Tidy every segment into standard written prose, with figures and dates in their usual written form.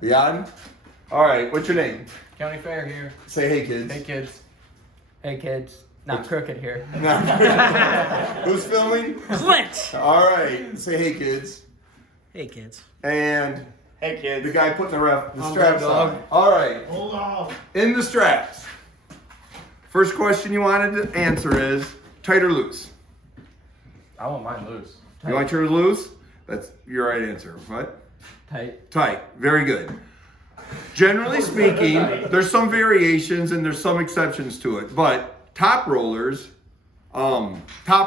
You on? All right, what's your name? County Fair here. Say hey, kids. Hey kids. Hey kids, not crooked here. Who's filming? Clint! All right, say hey, kids. Hey kids. And Hey kids. the guy putting the straps dog. on. All right, Hold on. in the straps. First question you wanted to answer is tight or loose? I want mine loose. You want yours loose? That's your right answer. What? Tight. Tight. Very good. Generally speaking, there's some variations and there's some exceptions to it, but top rollers, vegans,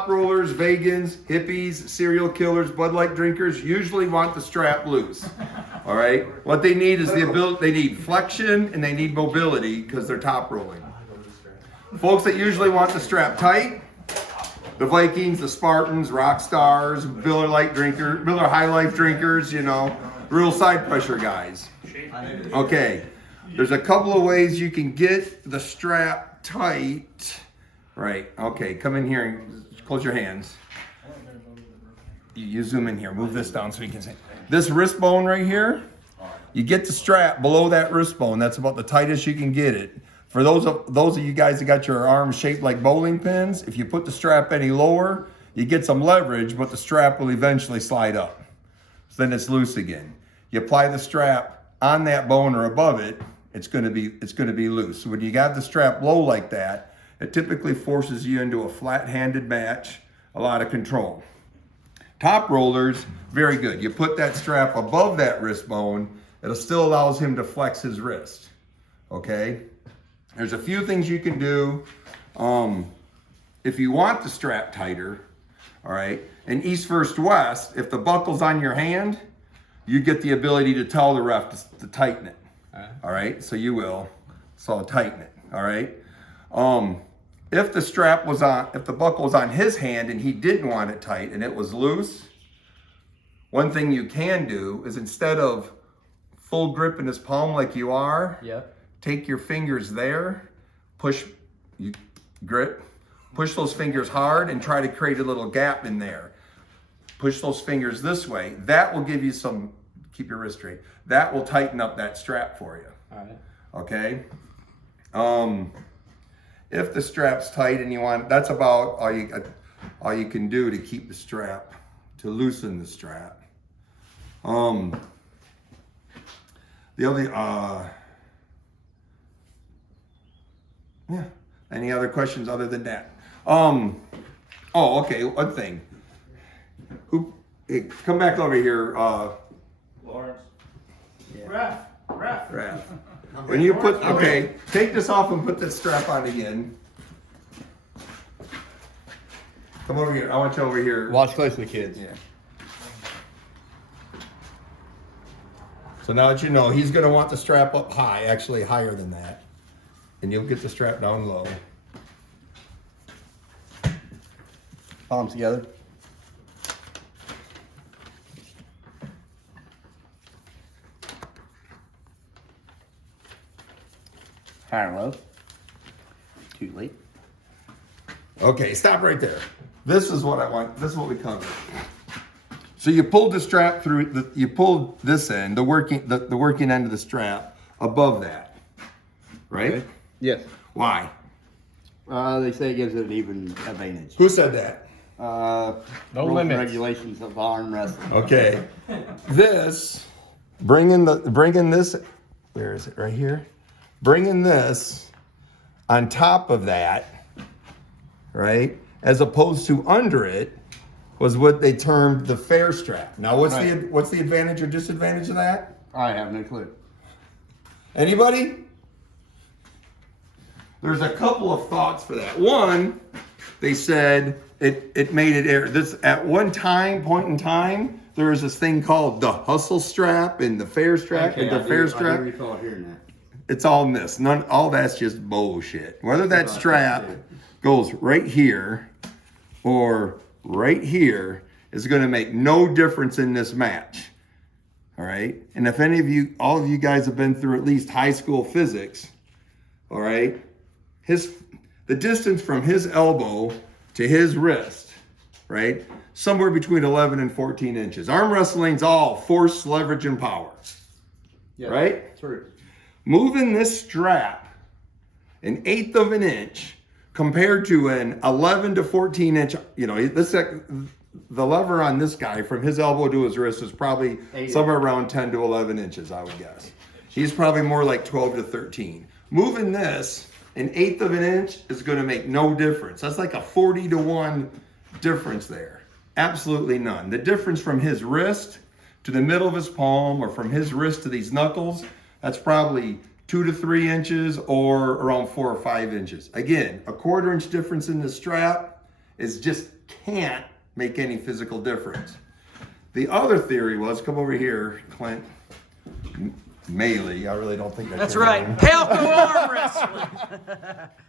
hippies, serial killers, Bud Light drinkers usually want the strap loose. All right. What they need is the ability. They need flexion and they need mobility because they're top rolling. Folks that usually want the strap tight, the Vikings, the Spartans, rock stars, Miller High Life drinkers, you know, real side pressure guys. Okay, there's a couple of ways you can get the strap tight. Right, okay, come in here and close your hands. You zoom in here, move this down so you can see. This wrist bone right here, you get the strap below that wrist bone. That's about the tightest you can get it. For those of you guys that got your arms shaped like bowling pins, if you put the strap any lower, you get some leverage, but the strap will eventually slide up. So then it's loose again. You apply the strap on that bone or above it, it's gonna be loose. So when you got the strap low like that, it typically forces you into a flat-handed match, a lot of control. Top rollers, very good. You put that strap above that wrist bone, it still allows him to flex his wrist, okay? There's a few things you can do. If you want the strap tighter, all right, in East versus West, if the buckle's on your hand, you get the ability to tell the ref to tighten it. All right, so you will. So I'll tighten it. All right. If the buckle was on his hand and he didn't want it tight and it was loose, one thing you can do is instead of full grip in his palm like you are, take your fingers there, push those fingers hard and try to create a little gap in there. Push those fingers this way. That will give you some, keep your wrist straight. That will tighten up that strap for you. All right. Okay. If the strap's tight and you want, that's about all you can do to keep the strap, to loosen the strap. The other, yeah. Any other questions other than that? Oh, okay. One thing. Hey, come back over here, Lawrence. Yeah. Ref. When you take this off and put this strap on again. Come over here. I want you over here. Watch closely, kids. Yeah. So now that you know, he's going to want the strap up high, actually higher than that. And you'll get the strap down low. Palms together. High and low. Too late. Okay, stop right there. This is what I want. This is what we covered. So you pulled the strap through. You pulled this end, the working end of the strap above that, right? Okay. Yes. Why? They say it gives it an even advantage. Who said that? No limits. and regulations of arm wrestling. Okay. This, bringing this, where is it? Right here. Bringing this on top of that, right? As opposed to under it, was what they termed the fair strap. Now, what's the advantage or disadvantage of that? I have no clue. Anybody? There's a couple of thoughts for that. One, they said it made it air. This at one point in time, there was this thing called the hustle strap and the fair strap and the fair strap. I do recall hearing that. It's all this. All that's just bullshit. Whether that strap goes right here or right here is going to make no difference in this match. All right. And if all of you guys have been through at least high school physics, all right, the distance from his elbow to his wrist, right, somewhere between 11 and 14 inches. Arm wrestling's all force, leverage, and power. right? True. Moving this strap 1/8 of an inch compared to an 11 to 14 inch, you know, the lever on this guy from his elbow to his wrist is probably somewhere around 10 to 11 inches, I would guess. He's probably more like 12 to 13. Moving this 1/8 of an inch is going to make no difference. That's like a 40 to 1 difference there. Absolutely none. The difference from his wrist to the middle of his palm or from his wrist to these knuckles, that's probably 2 to 3 inches or around 4 or 5 inches. Again, a 1/4 inch difference in the strap is just can't make any physical difference. The other theory was, come over here, Clint. Melee, I really don't think That's your right. name. Palco arm wrestling.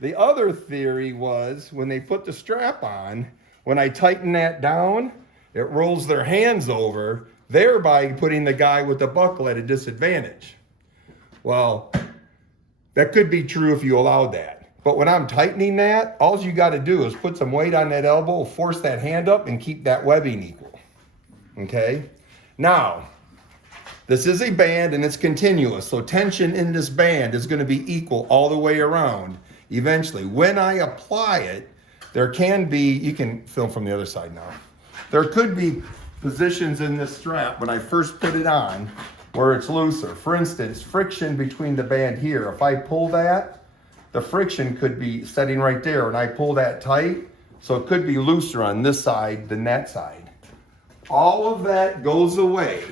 The other theory was when they put the strap on, when I tighten that down, it rolls their hands over, thereby putting the guy with the buckle at a disadvantage. Well, that could be true if you allowed that. But when I'm tightening that, all you got to do is put some weight on that elbow, force that hand up, and keep that webbing equal. Okay? Now, this is a band and it's continuous, so tension in this band is going to be equal all the way around eventually. When I apply it, there can be, you can film from the other side now, there could be positions in this strap when I first put it on where it's looser. For instance, friction between the band here. If I pull that, the friction could be setting right there and I pull that tight, so it could be looser on this side than that side. All of that goes away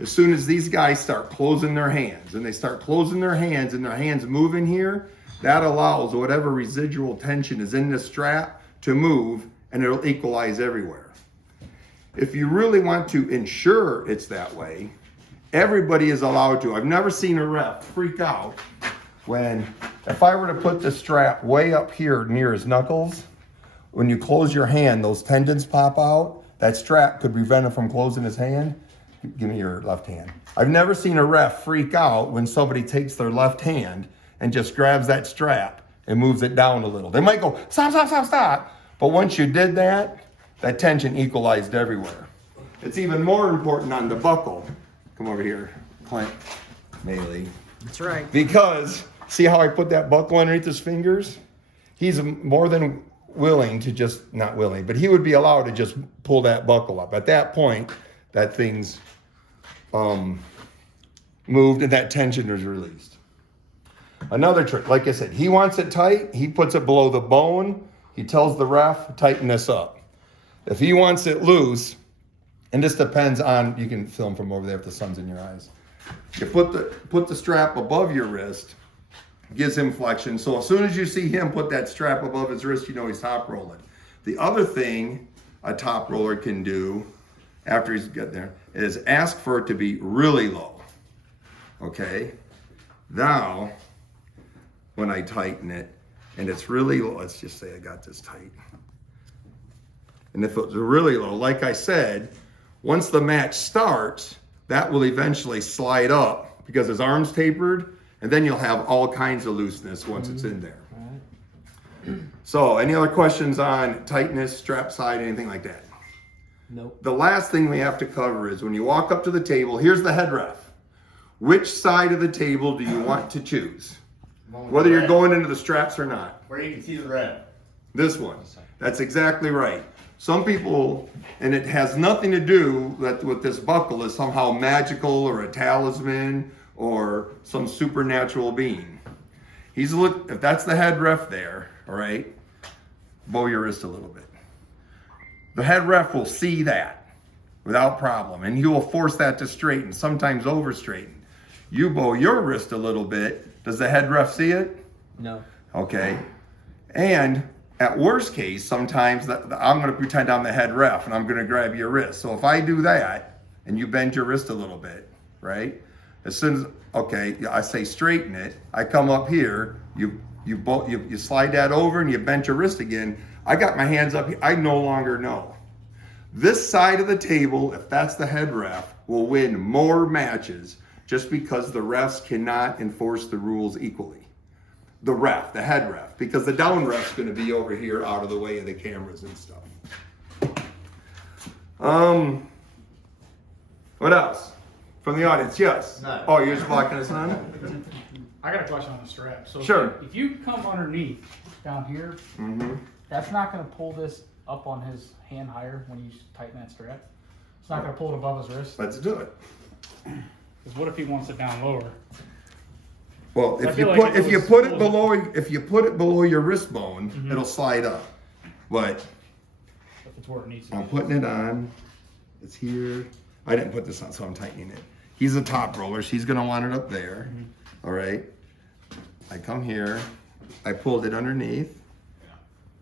as soon as these guys start closing their hands. And they start closing their hands and their hands move in here, that allows whatever residual tension is in the strap to move and it'll equalize everywhere. If you really want to ensure it's that way, everybody is allowed to. I've never seen a ref freak out when, if I were to put the strap way up here near his knuckles, when you close your hand, those tendons pop out, that strap could prevent him from closing his hand. Give me your left hand. I've never seen a ref freak out when somebody takes their left hand and just grabs that strap and moves it down a little. They might go, stop, stop, stop, stop. But once you did that, that tension equalized everywhere. It's even more important on the buckle. Come over here, Clint, Melee. That's right. Because, see how I put that buckle underneath his fingers? He's more than willing to just, not willing, but he would be allowed to just pull that buckle up. At that point, that thing's moved and that tension is released. Another trick, like I said, he wants it tight, he puts it below the bone, he tells the ref, tighten this up. If he wants it loose, and this depends on, you can film from over there if the sun's in your eyes. You put the strap above your wrist, gives him flexion. So as soon as you see him put that strap above his wrist, you know he's top rolling. The other thing a top roller can do after he's got there is ask for it to be really low. Okay? Now, when I tighten it, and it's really low, let's just say I got this tight. And if it's really low, like I said, once the match starts, that will eventually slide up because his arm's tapered, and then you'll have all kinds of looseness once it's in there. So, any other questions on tightness, strap side, anything like that? Nope. The last thing we have to cover is when you walk up to the table, here's the head ref. Which side of the table do you want to choose? Whether you're going into the straps or not. Where you can see the red. This one. That's exactly right. Some people, and it has nothing to do with this buckle is somehow magical or a talisman or some supernatural being. If that's the head ref there, all right, bow your wrist a little bit. The head ref will see that without problem, and he will force that to straighten, sometimes over straighten. You bow your wrist a little bit. Does the head ref see it? No. Okay. And at worst case, sometimes I'm going to pretend I'm the head ref and I'm going to grab your wrist. So if I do that and you bend your wrist a little bit, right? As soon as, okay, I say straighten it, I come up here, you slide that over and you bend your wrist again. I got my hands up here. I no longer know. This side of the table, if that's the head ref, will win more matches just because the refs cannot enforce the rules equally. The ref, the head ref, because the down ref's going to be over here out of the way of the cameras and stuff. What else? From the audience, yes. No. Oh, you're just blocking us on? I got a question on the strap. So Sure. if you come underneath down here, Mm-hmm. that's not going to pull this up on his hand higher when you tighten that strap. It's not going to pull it above his wrist. Let's do it. Because what if he wants it down lower? Well, I if you feel like put if if it you was put it full- below if you put it below your wrist bone, Mhm. it'll slide up. But If it's where it needs to I'm be. putting it on. It's here. I didn't put this on, so I'm tightening it. He's a top roller. So he's gonna want it up there. All right. I come here. I pulled it underneath,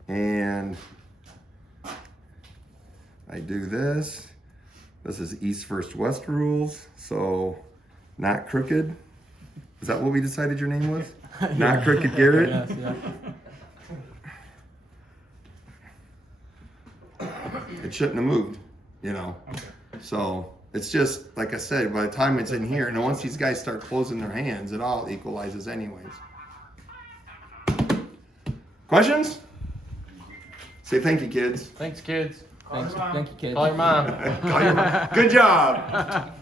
and I do this. This is east first west rules. So not crooked. Is that what we decided your name was? Not crooked Garrett. Yes, yeah. It shouldn't have moved, you know. So it's just like I said. By the time it's in here, and once these guys start closing their hands, it all equalizes anyways. Questions? Say thank you, kids. Thanks, kids. Thank you, kids. Call your mom. Good job.